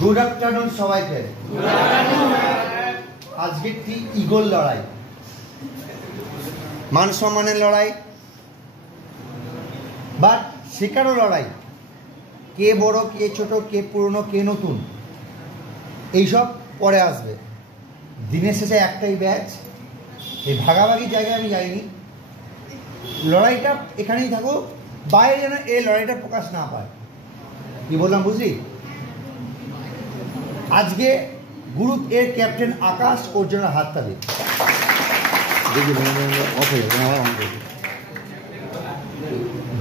Good afternoon সবাইকে। আজকেরটি ইগোর লড়াই, মান সম্মানের লড়াই, বাট শেখারও লড়াই। কে বড়, কে ছোট, কে পুরনো, কে নতুন, এইসব পরে আসবে। দিনের শেষে একটাই ব্যাচ। এই ভাগাভাগি জায়গায় আমি যাইনি। লড়াইটা এখানেই থাকুক, বাইরে যেন এই লড়াইটা প্রকাশ না পায়। কি বললাম বুঝলি? আজকে গ্রুপ এর ক্যাপ্টেন আকাশ, ওর জন্য হাততালি।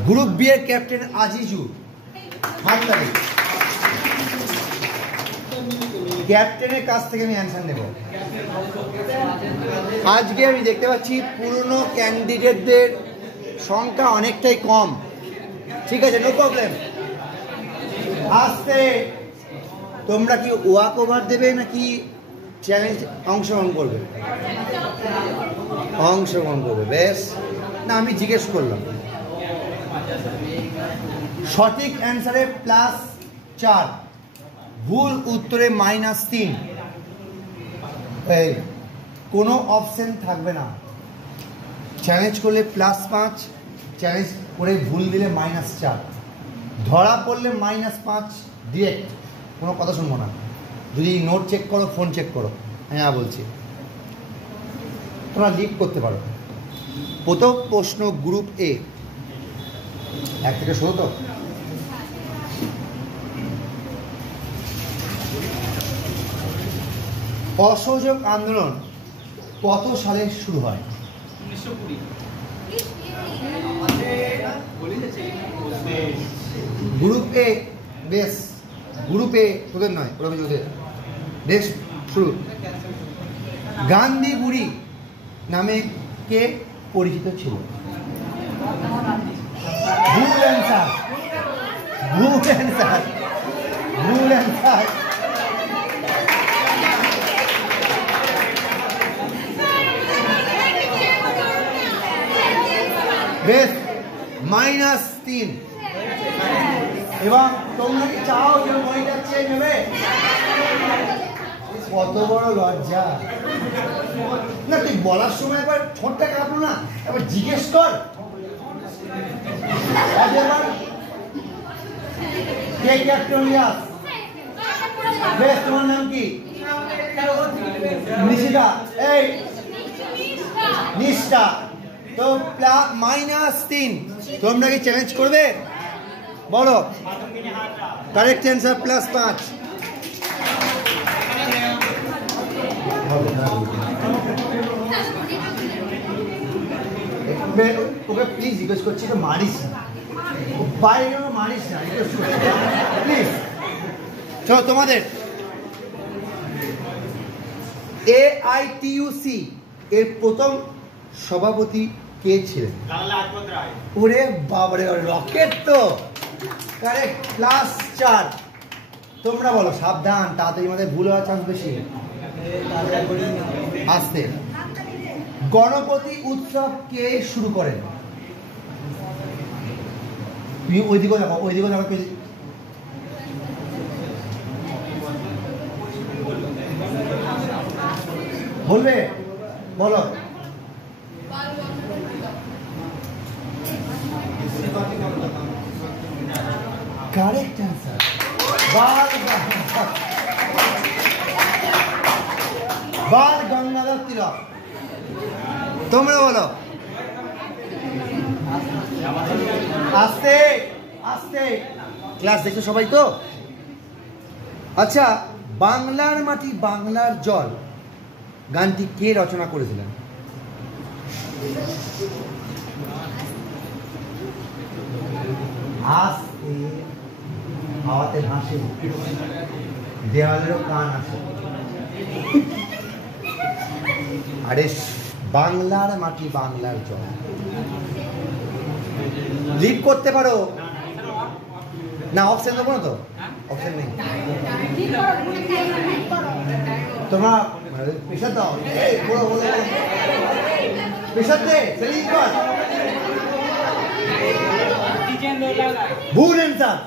গ্রুপ বি এর ক্যাপ্টেন আজিজু, হাততালি। ক্যাপ্টেনের কাছ থেকে আমি অ্যান্সার নেব। আজকে আমি দেখতে পাচ্ছি পুরনো ক্যান্ডিডেটদের সংখ্যা অনেকটাই কম। ঠিক আছে, নো প্রবলেম। আসতে তোমরা কি ওয়াক ওভার দেবে নাকি চ্যালেঞ্জ অংশগ্রহণ করবে? অংশগ্রহণ করবে, বেশ। না, আমি জিজ্ঞেস করলাম। সঠিক অ্যান্সারে +4, ভুল উত্তরে -3। কোনো অপশন থাকবে না। চ্যালেঞ্জ করলে +5, চ্যালেঞ্জ করে ভুল দিলে -4, ধরা পড়লে -5 ডিরেক্ট। কোনো কথা শুনবো না। যদি নোট চেক করো, ফোন চেক করো। হ্যাঁ বলছি, তোমরা লিভ করতে পারো। প্রথম প্রশ্ন গ্রুপ এ, 1 থেকে 16। অসহযোগ আন্দোলন কত সালে শুরু হয়? 1920। গ্রুপ এ, বেশ। গ্রুপ এ তোদের নয়, ওরা ওদের। বেশ, শুরু। গান্ধী বুড়ি নামে কে পরিচিত ছিল? ভুল অ্যান্সার, ভুল অ্যান্সার, ভুল অ্যান্সার। বেশ, -3। এবং তোমরা কি চাও যে বইটা চেঞ্জ হবে? কত বড় লজ্জা! না, তুই বলার সময় একবার ঠোঁটটা কাঁপলো না, এবার জিজ্ঞেস কর। কে ক্যাপ্টেন ইয়াস? বেশ, তোমার নাম কি? নিশিতা। এই নিষ্ঠা। তো -3। তোমরা কি চ্যালেঞ্জ করবে? বলো। Correct answer +5। Okay please request করছি, তো মারিস না, বাইরে মারিস না, রিকোয়েস্ট করছি প্লিজ। চলো, তোমাদের AITUC এর প্রথম সভাপতি কে ছিলেন? ওরে বাবারে, রকেট তো। কারেক্ট, +4। তোমরা বলো। সাবধান, তাড়াতাড়ি আমাদের ভুল হওয়ার চান্স বেশি। আসতে। গণপতি উৎসব কে শুরু করেন? তুমি ওইদিকে যাবো, ওইদিকে যাবো। বলবে, বলো। কারেক্ট অ্যান্সার বাল গঙ্গাধর তিলক। তোমরা বলো। আস্তে আস্তে। ক্লাস দেখছো সবাই তো? আচ্ছা, বাংলার মাটি বাংলার জল গানটি কে রচনা করেছিলেন? আস্তে, হাওয়াতে ভাসে, দেওয়ালেরও কান আসে। আরে বাংলার মাটি বাংলার জল। লিড করতে পারো না? অপশন দেবো না তো? অপশন নেই। তোমরা প্রেশার দাও, প্রেশার দে, সেলিং কর। ভুল অ্যান্সার।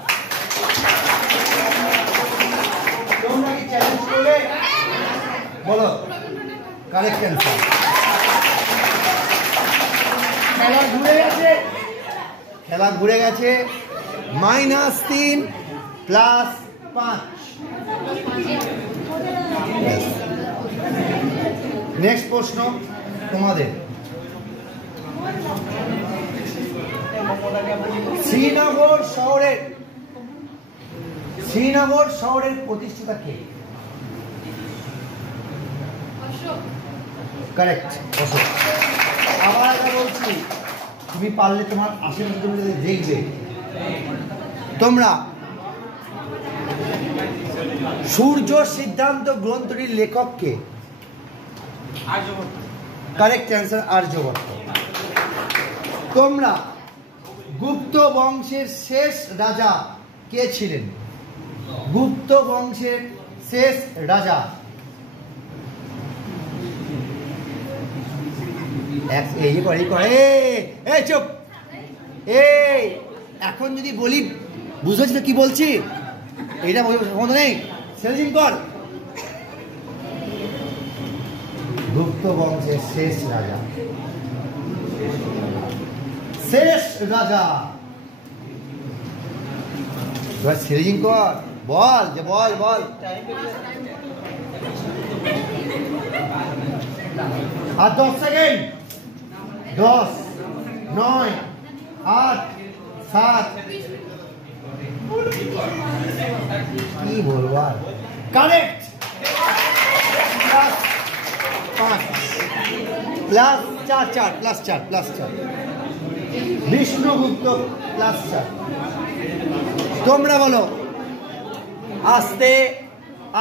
চ্যালেঞ্জ করবে? বলো কারেক্ট অ্যান্সার। খেলা ঘুরে গেছে, খেলা ঘুরে গেছে। -3 + 5। নেক্সট প্রশ্ন তোমাদের। শ্রীনগর শহরের প্রতিষ্ঠাতা কে? কারেক্ট, অশোক। আবার একটা বলছি, তুমি পারলে তোমার আশেপাশে তুমি যদি দেখবে, তোমরা সূর্য সিদ্ধান্ত গ্রন্থটির লেখক কে? Correct answer Aryabhata. তোমরা গুপ্ত বংশের শেষ রাজা কে ছিলেন? গুপ্ত বংশের শেষ রাজা। চুপ। এখন যদি বলি বুঝেছি তো কি বলছি, এটা মনে নেই? সেলজিং কর। গুপ্ত বংশের শেষ রাজা, সেলজিং কর। বল যে বল। আর 10 সেকেন্ড। 10, 9, 8, 7। কি বলবো আর? কারেক্ট। +5 +4 বিষ্ণুগুপ্ত +4। তোমরা বলো আস্তে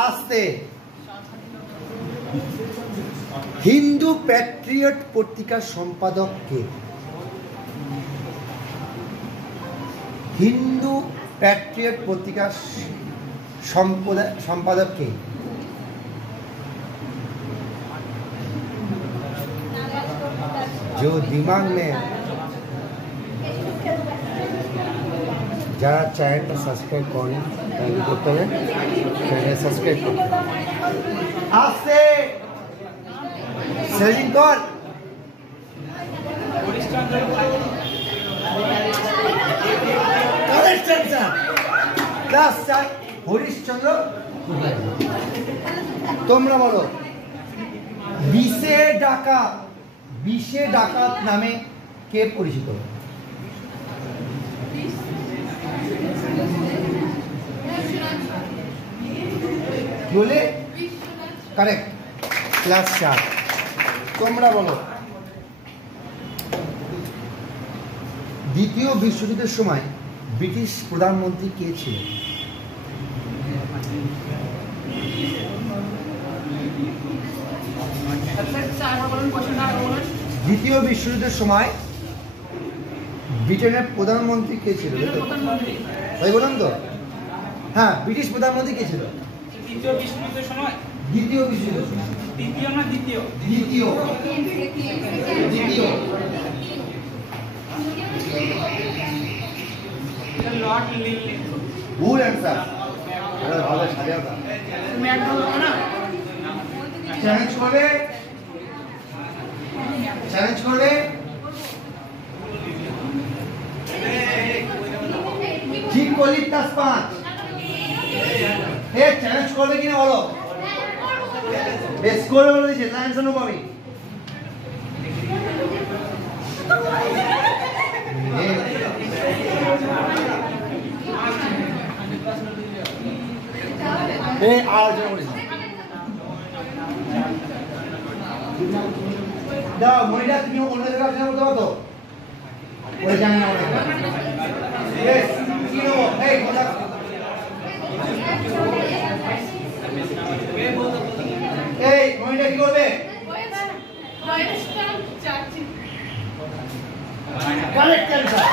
আস্তে। হিন্দু প্যাট্রিয়ট পত্রিকার সম্পাদক কে? হিন্দু पैट्रियट पत्रिका सम्पादक के जो दिमाग में जरा चैनल सब्सक्राइब करें करते हैं चैनल सब्सक्राइब करें आज से सेलिंग कर हरिश्चंद्र তোমরা বলো বিশে ডাকাত নামে কে পরিচিত? বলে কারেক্ট ক্লাস 4। তোমরা বলো দ্বিতীয় বিশ্বযুদ্ধের সময় ব্রিটিশ প্রধানমন্ত্রী কে ছিলেন? দ্বিতীয় বিশ্বযুদ্ধের সময় ব্রিটেনের প্রধানমন্ত্রী কে ছিল? তাই বলুন তো। হ্যাঁ, ব্রিটিশ প্রধানমন্ত্রী কে ছিল দ্বিতীয় বিশ্বযুদ্ধের সময়? দ্বিতীয় বিশ্বযুদ্ধের সময়। তৃতীয় না দ্বিতীয়? দ্বিতীয়। लॉर्ड लिलिन भूल आंसर। अरे भालो साजा था मैच बोलो ना चैलेंज করবে ঠিক করলি +5 এ চ্যালেঞ্জ করবে কিনা বলো বেশ করে বলে দিয়েছে লাইন শোনো পাবি ए আলোচনা করেছি দাও মনিটা তুমি অন্য জায়গায় আলোচনা করতে পারো তো ওই জানি না বেশ কি নেবো এই কথা এই মনিটা কি করবে কারেক্ট অ্যানসার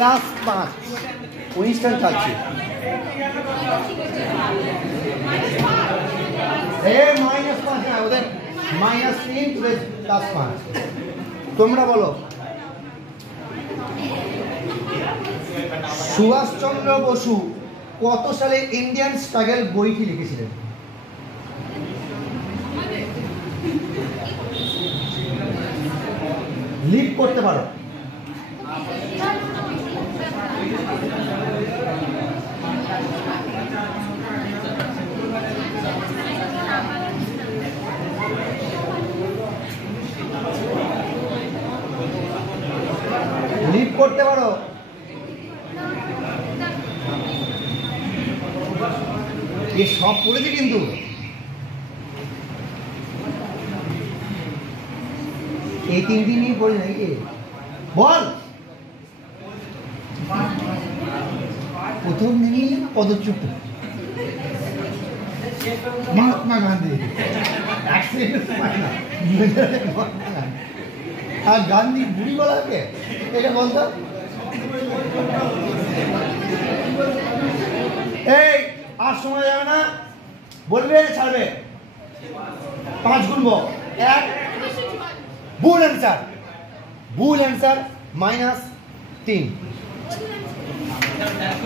+5 উইনস্টন চার্চিল -5 না ওদের -3 প্লাস +5 তোমরা বলো সুভাষচন্দ্র বসু কত সালে ইন্ডিয়ান স্ট্রাগল বইটি লিখেছিলেন? লিভ করতে পারো। লিভ করতে পারো। এ সব পড়েছে কিন্তু এই তিনটি নিয়ে পড়ে নাকি বল। প্রথম নেই পদচ্যুত মহাত্মা গান্ধী, আর গান্ধী বুড়ি বলাকে এটা বলতো। এই আর সময় যাবে না, বলবে ছাড়বে। 5 গুনবো। 1 ভুল অ্যান্সার, ভুল অ্যান্সার -3।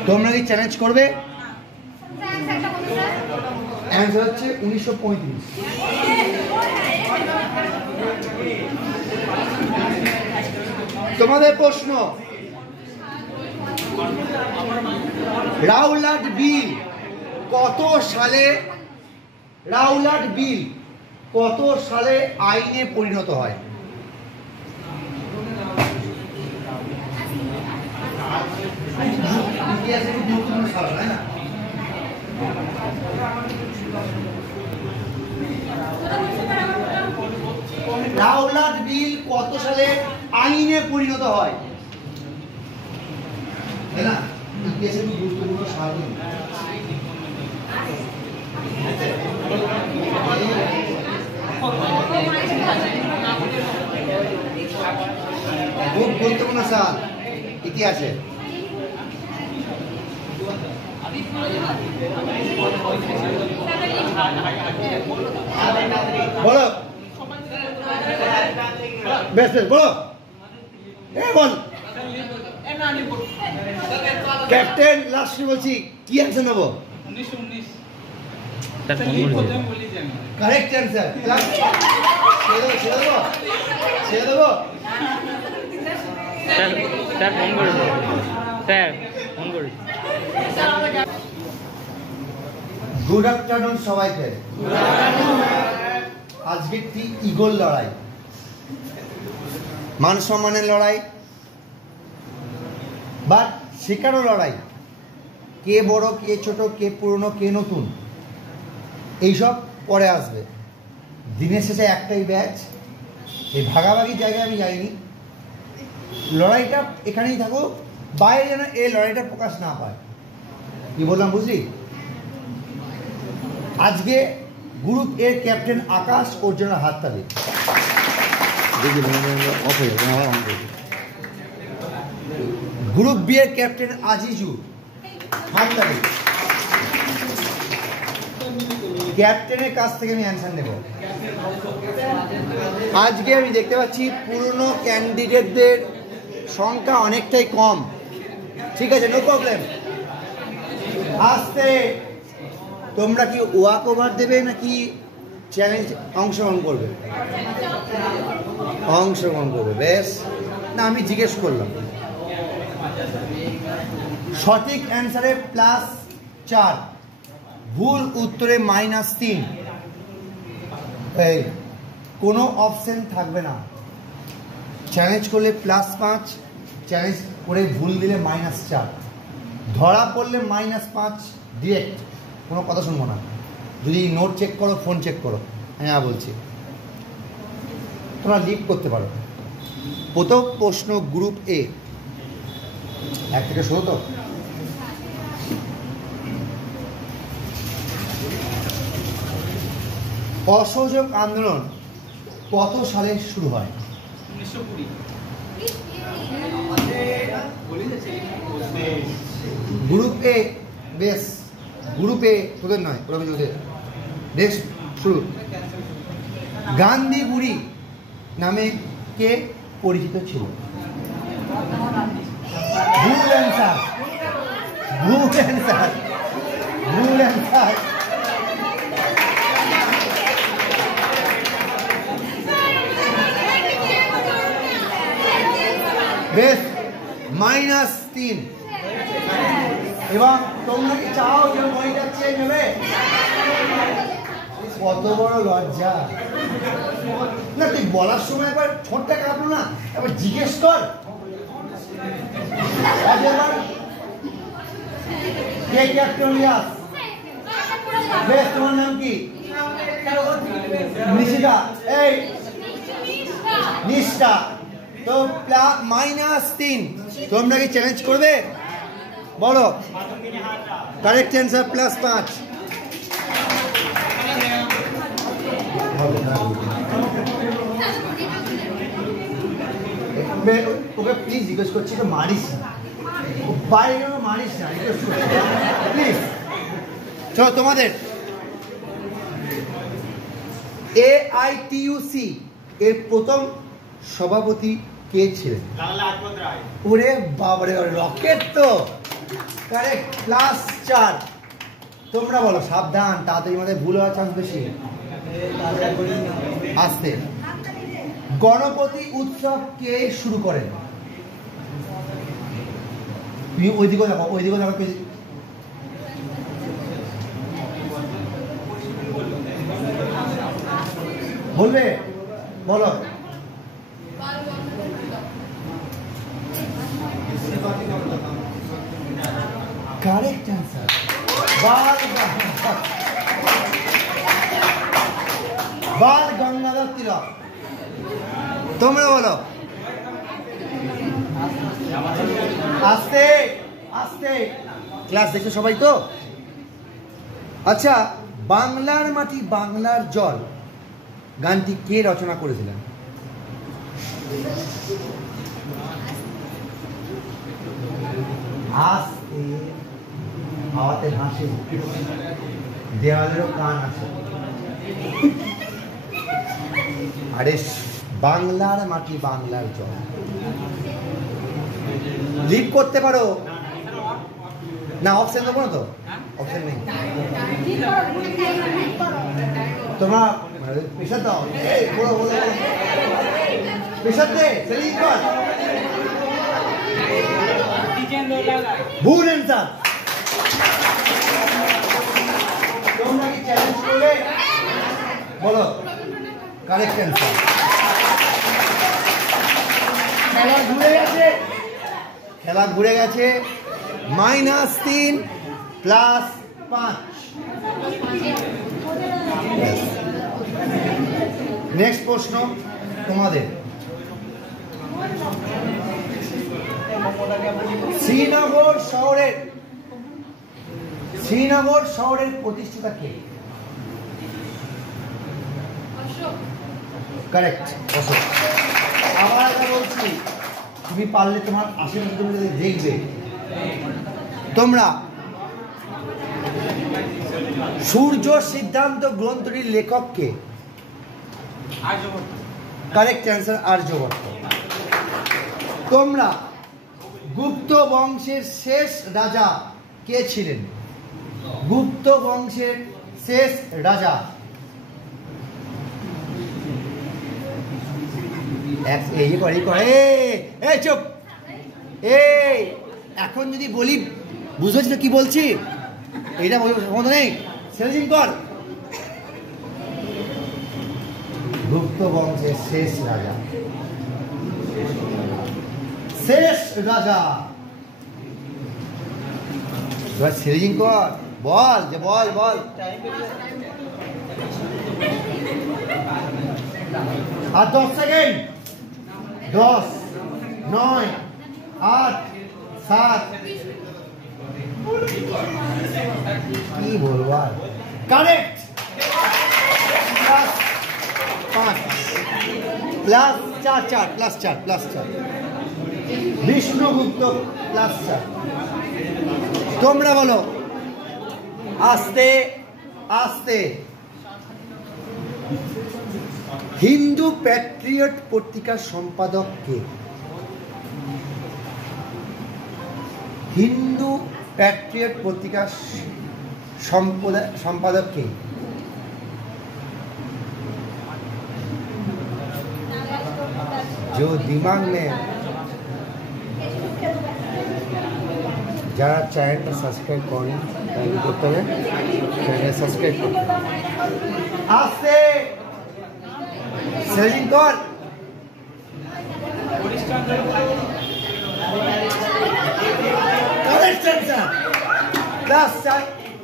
তোমরা কি চ্যালেঞ্জ করবে? অ্যান্সার হচ্ছে 1935। তোমাদের প্রশ্ন, রাওলাট বিল কত সালে, রাওলাট বিল কত সালে আইনে পরিণত হয়? রাওলাট বিল কত সালে আইনে পরিণত হয়? তাই না? ইতিহাসের গুরুত্বপূর্ণ সাল। খুব গুরুত্বপূর্ণ সাল ইতিহাসে। বলো বেশ বেশ বলো। বল ক্যাপ্টেন, লাস্ট বলছি কি অ্যান্সার নেবো? 1919। Correct answer. ছেড়ে দেবো। স্যার ফোন করে স্যার ফোন করে। গুড আফটারনুন সবাইকে। আজকে একটি ইগল লড়াই, মান সম্মানের লড়াই, বাট শেখারও লড়াই। কে বড়, কে ছোট, কে পুরনো, কে নতুন, এইসব পরে আসবে। দিনের শেষে একটাই ব্যাচ। এই ভাগাভাগি জায়গায় আমি যাইনি। লড়াইটা এখানেই থাকুক, বাইরে যেন এই লড়াইটা প্রকাশ না পায়। কি বললাম বুঝলি? আজকে গ্রুপ এর ক্যাপ্টেন আকাশ, ওর জন্য হাততালি। গ্রুপ বি এর ক্যাপ্টেন আজিজু, হাততালি। ক্যাপ্টেনের কাছ থেকে আমি অ্যান্সার নেব। আজকে আমি দেখতে পাচ্ছি পুরনো ক্যান্ডিডেটদের সংখ্যা অনেকটাই কম। ঠিক আছে, নো প্রবলেম। আসতে তোমরা কি ওয়াক ওভার দেবে নাকি চ্যালেঞ্জ অংশগ্রহণ করবে? অংশগ্রহণ করবে, বেশ। না, আমি জিজ্ঞেস করলাম। সঠিক অ্যান্সারে +4, ভুল উত্তরে -3। এই কোনো অপশন থাকবে না। চ্যালেঞ্জ করলে +5, চ্যালেঞ্জ করে ভুল দিলে -4, ধরা পড়লে -5 ডিরেক্ট। কোনো কথা শুনবো না। যদি নোট চেক করো, ফোন চেক করো। হ্যাঁ বলছি, তোমরা লিভ করতে পারো। প্রথম প্রশ্ন গ্রুপ এ, 1 থেকে 16 তো। অসহযোগ আন্দোলন কত সালে শুরু হয়? 1920। গ্রুপ এ, বেশ। গ্রুপ এ তোদের নয়, রবীন্দ্রদের। বেশ, শুরু। গান্ধী বুড়ি নামে কে পরিচিত ছিল? ভুল অ্যান্সার, ভুল অ্যান্সার। ভুল অ্যান্সার। বেশ, -3। এবং তোমরা কি চাও যে বইটা চেঞ্জ হবে? কত বড় লজ্জা না, তুই বলার সময় একবার ঠোঁটটা কাঁপলো না, এবার জিজ্ঞেস কর। কে ক্যাপ্টোরিয়াস? বেশ, তোমার নাম কি? নিশিতা। এই নিষ্ঠা। তো -3, তোমরা কি চ্যালেঞ্জ করবে? বলো। Correct answer +5। ওকে প্লিজ জিজ্ঞেস করছি, তো মারিস না, বাইরে মারিস না, প্লিজ। চলো, তোমাদের AITUC এর প্রথম সভাপতি কে ছিলেন? ওরে বাবারে, রকেট তো। কারেক্ট, +4। তোমরা বলো, সাবধান, তাড়াতাড়ি আমাদের ভুল হওয়ার চান্স বেশি। আসতে, গণপতি উৎসব কে শুরু করেন? তুমি ওইদিকে দেখো, ওইদিকে দেখো। বলবে, বলো। কারেক্ট অ্যান্সার বাল গঙ্গাধর তিলক। তোমরা বলো। আস্তে আস্তে, ক্লাস দেখছো সবাই তো? আচ্ছা, বাংলার মাটি বাংলার জল গানটি কে রচনা করেছিলেন? আস্তে, হাওয়াতে ভাসে, দেওয়ালেরও কান আছে। আরে, বাংলার মাটি বাংলার জল। লিভ করতে পারো না? অপশন দেবো না তো? অপশন নেই। তোমার প্রেশার দাও, প্রেশার দে, সেলিং কর। ভুল অ্যান্সার। তোমরা কি চ্যালেঞ্জ করবে? বলো। Correct answer. খেলা ঘুরে গেছে, খেলা ঘুরে গেছে। -3 +5। নেক্সট প্রশ্ন তোমাদের। শ্রীনগর শহরের প্রতিষ্ঠাতা কে? কারেক্ট, অশোক। আবার একটা বলছি, তুমি পারলে তোমার আশেপাশে তুমি দেখবে। তোমরা সূর্য সিদ্ধান্ত গ্রন্থটির লেখক কে? Correct answer Aryabhata. তোমরা গুপ্ত বংশের শেষ রাজা কে ছিলেন? গুপ্ত বংশের শেষ রাজা। চুপ। এখন যদি বলি, বুঝেছি তো কি বলছি? এটা মনে নেই, সেলিং কর। গুপ্ত বংশের শেষ রাজা, শেষ রাজা। এবার সেলিং কর, বল যে বল বল। আর 10 সেকেন্ড। 10, 9, 8, 7। কি বলবো আর? কারেক্ট। +4 বিষ্ণুগুপ্ত +4। তোমরা বলো। আস্তে আস্তে। হিন্দু প্যাট্রিয়ট পত্রিকার সম্পাদক কে? হিন্দু প্যাট্রিয়ট পত্রিকার সম্পাদক কে? जो दिमाग में যারা চ্যানেলটা সাবস্ক্রাইব করেন তাহলে করতে হবে, চ্যানেল সাবস্ক্রাইব করতে হবে। আসছে সেলিং কর।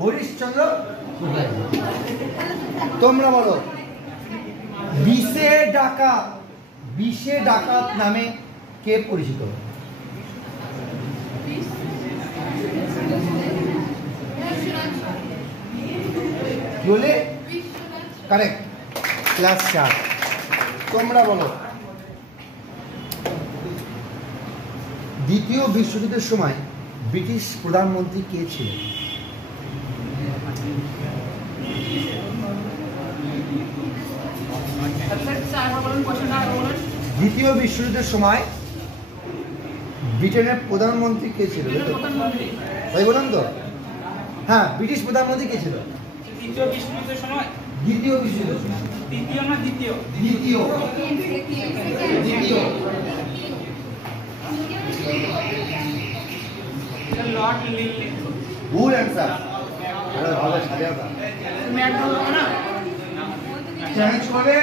হরিশচন্দ্র, তোমরা বলো বিশে ডাকাত নামে কে পরিচিত? কি বলে? Correct, class 4। তোমরা বলো দ্বিতীয় বিশ্বযুদ্ধের সময় ব্রিটিশ প্রধানমন্ত্রী কে ছিলেন? দ্বিতীয় বিশ্বযুদ্ধের সময় ব্রিটেনের প্রধানমন্ত্রী কে ছিল? তাই বললাম তো। হ্যাঁ, ব্রিটিশ প্রধানমন্ত্রী কে ছিল দ্বিতীয় বিশ্বযুদ্ধের সময়? দ্বিতীয় বিশ্বযুদ্ধ, তৃতীয় না দ্বিতীয়? দ্বিতীয়। Lord lily. ভুল অ্যান্সার। আরে ভালো সাজা দাও। ম্যাট বলবো না? চ্যালেঞ্জ করবে,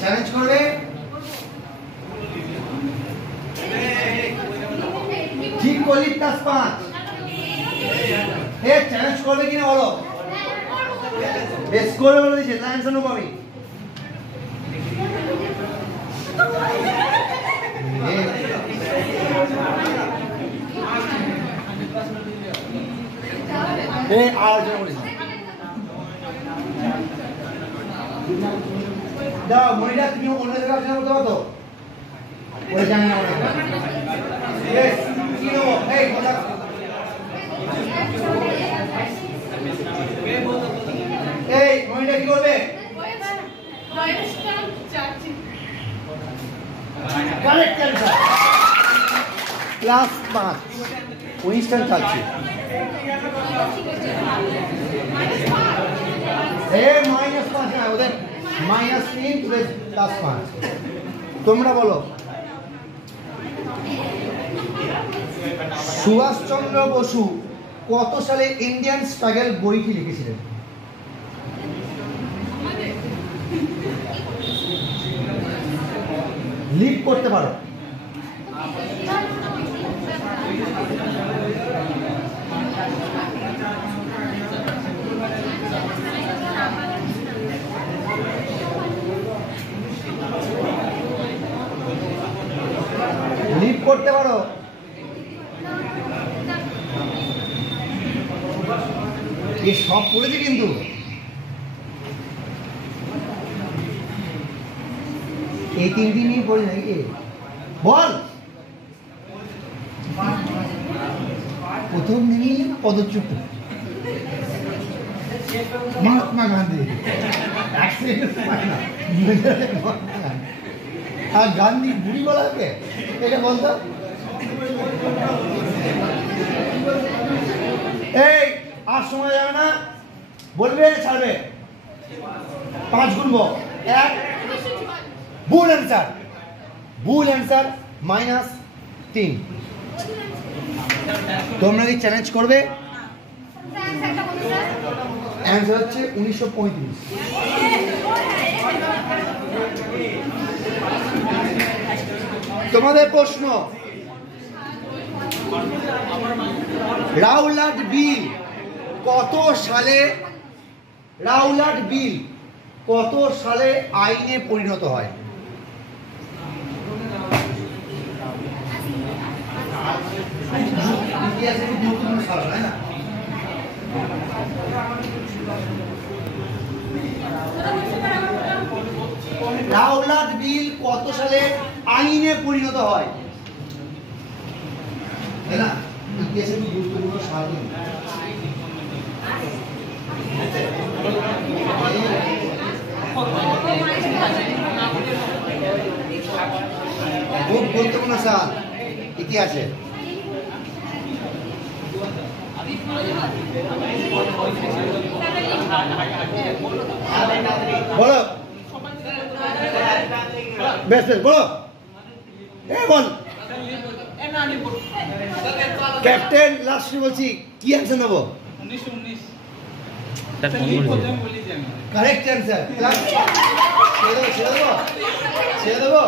চ্যালেঞ্জ করবে। ঠিক করলি +5। চ্যালেঞ্জ করবে কিনা বলো? বেশ করে বলে দিয়েছে, তাই অ্যান্সার নেবো আমি। আলোচনা করেছি। দাও মনিটা, তুমি অন্য জায়গায় আলোচনা করতে পারো তো? ওই জানি না কি নেবো? এই কথা এই মনিটা কি করবে? Correct answer, +5। Winston Churchill. -5 না, ওদের -3, তোদের +5। তোমরা বলো সুভাষচন্দ্র বসু কত সালে ইন্ডিয়ান স্ট্রাগল বইটি লিখেছিলেন? লিড করতে পারো। লিড করতে পারো। এ সব পড়েছে কিন্তু। এই 3 দিনই পড়ে নাকি? বল। প্রথম দিনই পদচ্যুত মহাত্মা গান্ধী। আর গান্ধী বুড়ি বলা হবে এটা বলতো? এই আর সময় যাবে না, বলবে ছাড়বে। 5 গুনবো। 1। ভুল অ্যান্সার, ভুল অ্যান্সার, -3। তোমরা কি চ্যালেঞ্জ করবে? অ্যান্সার হচ্ছে 1935। তোমাদের প্রশ্ন, রাওলাট বিল কত সালে আইনে পরিণত হয়? রাওলাট বিল কত সালে আইনে পরিণত হয়? তাই না? ইতিহাসের গুরুত্বপূর্ণ সাল। খুব গুরুত্বপূর্ণ সাল ইতিহাসে। বলো বেশ বেশ বলো বল ক্যাপ্টেন লাস্ট বলছি কি অ্যান্সার নেবো 1919 স্যার ফোন লিপ করেছে প্রথমে বলি জানি কারেক্ট অ্যান্সার ছেড়ে দেবো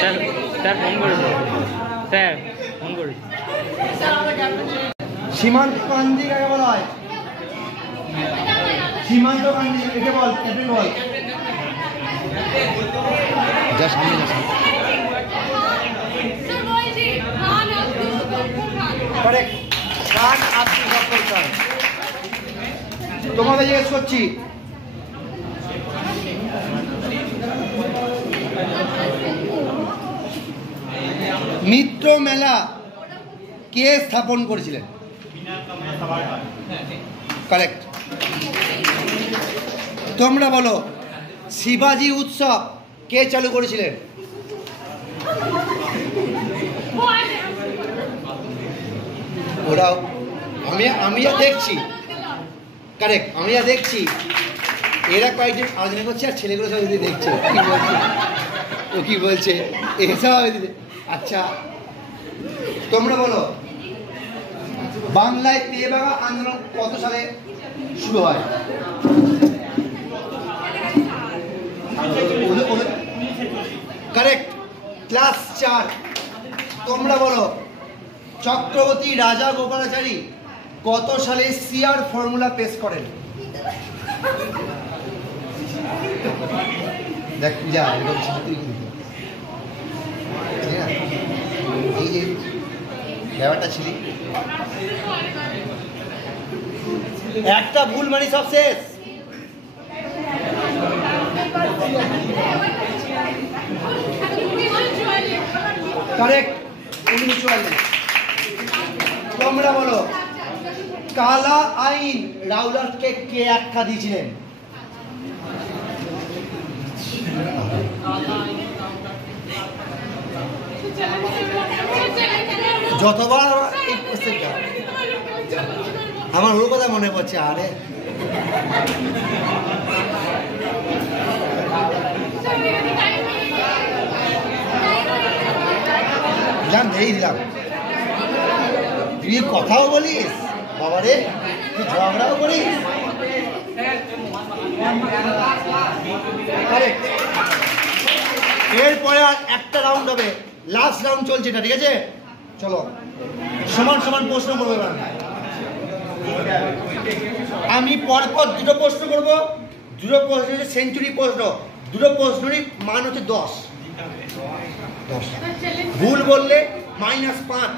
স্যার স্যার ফোন করেছে স্যার ফোন করেছে সীমান্ত কান্দি কাকে বলা হয় সীমান্ত কান্দি একে বল ক্যাপ্টেন বল যা সামনে যা কারেক্ট খান আব্দুল গফফর খান তোমাকে জিজ্ঞেস করছি মিত্র মেলা কে স্থাপন করেছিলেন কারেক্ট তোমরা বলো শিবাজি উৎসব কে চালু করেছিলেন ওরাও আমি দেখছি কারেক্ট আমি দেখছি এরা কয়েকজন আলোচনা করছে আর ছেলেগুলো সব যদি দেখছে কি বলছে ও কি বলছে এসব আচ্ছা তোমরা বলো বাংলায় তেবাগা আন্দোলন কত সালে শুরু হয় কারেক্ট ক্লাস 4 তোমরা বলো চক্রবর্তী রাজা গোপালাচারী কত সালে সিআর ফর্মুলা পেশ করেন দেখ যা এরকম ছাত্রী কিন্তু এই যে ব্যাপারটা ছিল একটা ভুল মানে সব শেষ কারেক্ট 1944 তোমরা বলো কালা আইন রাউলাটকে কে আখ্যা দিয়েছিলেন যতবার এই কোশ্চেনটা আমার ওর কথা মনে পড়ছে আরে দিলাম ধরেই দিলাম তুই কথাও বলিস বাবারে তুই ঝগড়াও করিস এরপরে আর একটা রাউন্ড হবে লাস্ট রাউন্ড চলছে এটা ঠিক আছে চলো সমান সমান প্রশ্ন করবো এবার আমি পরপর দুটো প্রশ্ন করবো দুটো প্রশ্ন হচ্ছে সেঞ্চুরি প্রশ্ন দুটো প্রশ্নেরই মান হচ্ছে 10 ভুল বললে -5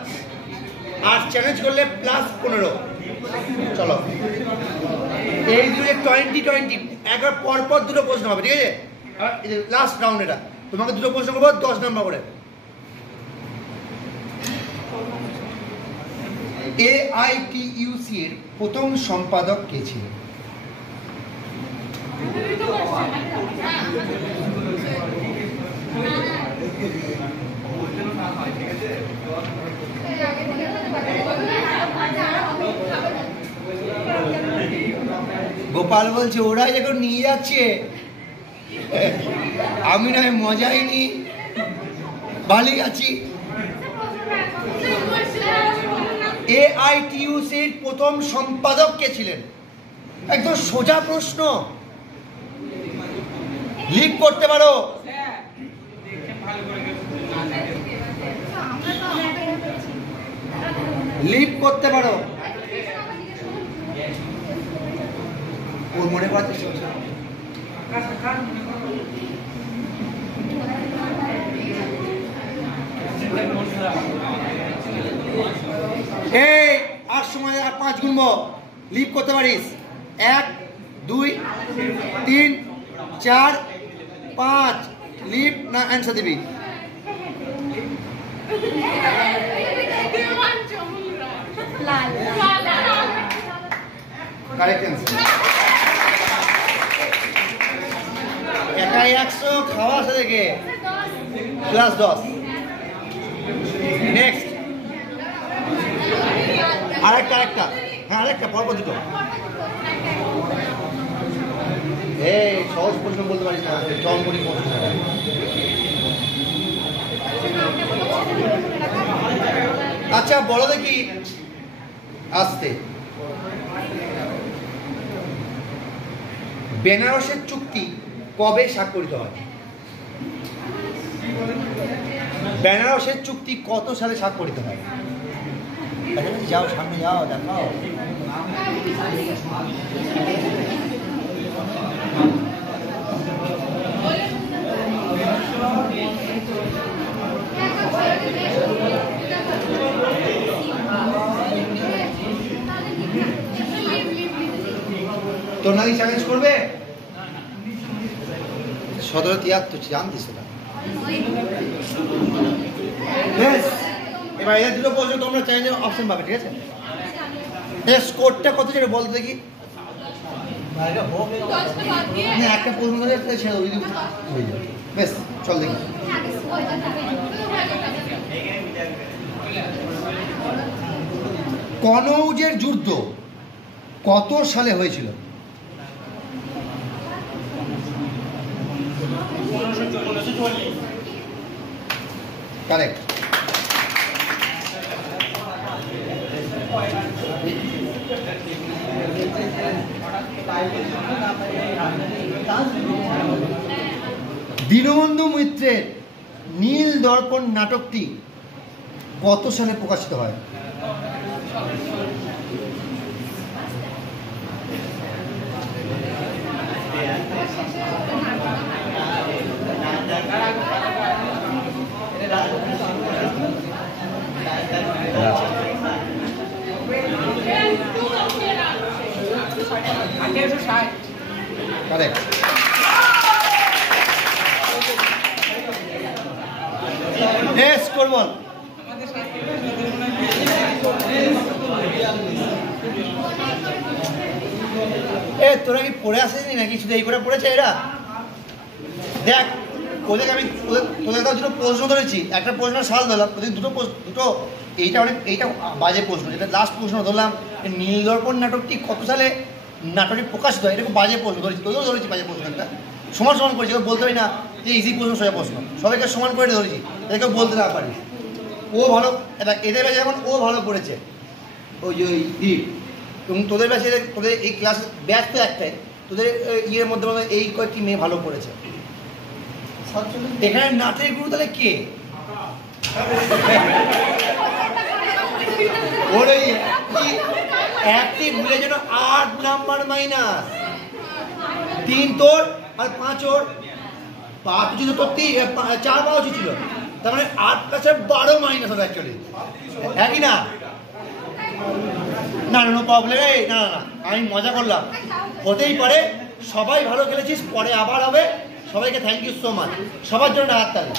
আর চ্যালেঞ্জ করলে +15 চলো এই দুটো 20-20 একবার পরপর দুটো প্রশ্ন হবে ঠিক আছে লাস্ট রাউন্ড এটা তোমাকে দুটো প্রশ্ন করবো 10 নাম্বার করে AITUC এর প্রথম সম্পাদক কে ছিলেন গোপাল বলছে ওরাই যখন নিয়ে যাচ্ছে আমি নয় মজাই নি ভালো আছি AITUC এর প্রথম সম্পাদক কে ছিলেন একদম সোজা প্রশ্ন লিভ করতে পারো লিভ করতে পারো ওর মনে পাচ্ছে এই আর সময় আর 5 গুনবো লিভ করতে পারিস 1 2 3 4 5 লিভ না অ্যান্সার দিবি কারেক্ট অ্যান্সার একাই 100 খাওয়া আছে দেখে +10 নেক্সট আরেকটা হ্যাঁ আরেকটা পরপর দুটো। এই সহজ প্রশ্ন বলতে পারিস না, চমকরি প্রশ্ন। আচ্ছা বলো দেখি আসতে, বেনারসের চুক্তি কবে স্বাক্ষরিত হয়? বেনারসের চুক্তি কত সালে স্বাক্ষরিত হয়? যাও সামনে যাও, দেখাও। তোনালি চ্যালেঞ্জ করবে 1773, জানতিস সেটা? বেশ, এবার এর দুটো প্রশ্ন তোমরা চ্যালেঞ্জের অপশন পাবে, ঠিক আছে? এর স্কোরটা কত ছিল বলতে দেখি। একটা প্রশ্ন ধরে ছেড়ে দেবো, যদি হয়ে যাবে। বেশ, চল দেখি। কনৌজের যুদ্ধ কত সালে হয়েছিল? 1540। কারেক্ট। দীনবন্ধু মিত্রের নীল দর্পণ নাটকটি কত সালে প্রকাশিত হয়? কারেক্ট। স্কোর বল। তোরা কি পড়ে আসেনি নাকি, শুধু এই করে পড়েছে এরা? দেখ, ওদেরকে আমি তোদের কাছে দুটো প্রশ্ন ধরেছি, একটা প্রশ্ন সাল ধরলাম, ওদের দুটো এইটা বাজে প্রশ্ন, যেটা লাস্ট প্রশ্ন ধরলাম নীলদর্পণ নাটকটি কত সালে নাটকটি প্রকাশিত হয়, এটা খুব বাজে প্রশ্ন ধরেছি, তোদেরও ধরেছি বাজে প্রশ্ন একটা। সমান করেছি, বলতে পারি না যে ইজি প্রশ্ন সোজা প্রশ্ন, সবাইকে সমান করে ধরেছি, এদেরকে বলতে না পারি। ও ভালো, এদের ব্যাচে যেমন ও ভালো করেছে, ওই যে দ্বীপ, এবং তোদের ব্যাচে তোদের এই ক্লাস ব্যাচ তো একটাই, তোদের ইয়ের মধ্যে এই কয়েকটি মেয়ে ভালো করেছে। এখানে নাচের গুরু তাহলে কে? ওর একটি ভুলের জন্য 8 নাম্বার মাইনাস, 3 তোর আর 5 ওর, 5 ছিল তোর 4 পাওয়া উচিত ছিল, তার মানে 8 + 12 মাইনাস হবে অ্যাকচুয়ালি, হ্যাঁ কি না? না নো প্রবলেম। এই না না, আমি মজা করলাম, হতেই পারে। সবাই ভালো খেলেছিস, পরে আবার হবে। সবাইকে থ্যাংক ইউ সো মাচ, সবার জন্য হাততালি।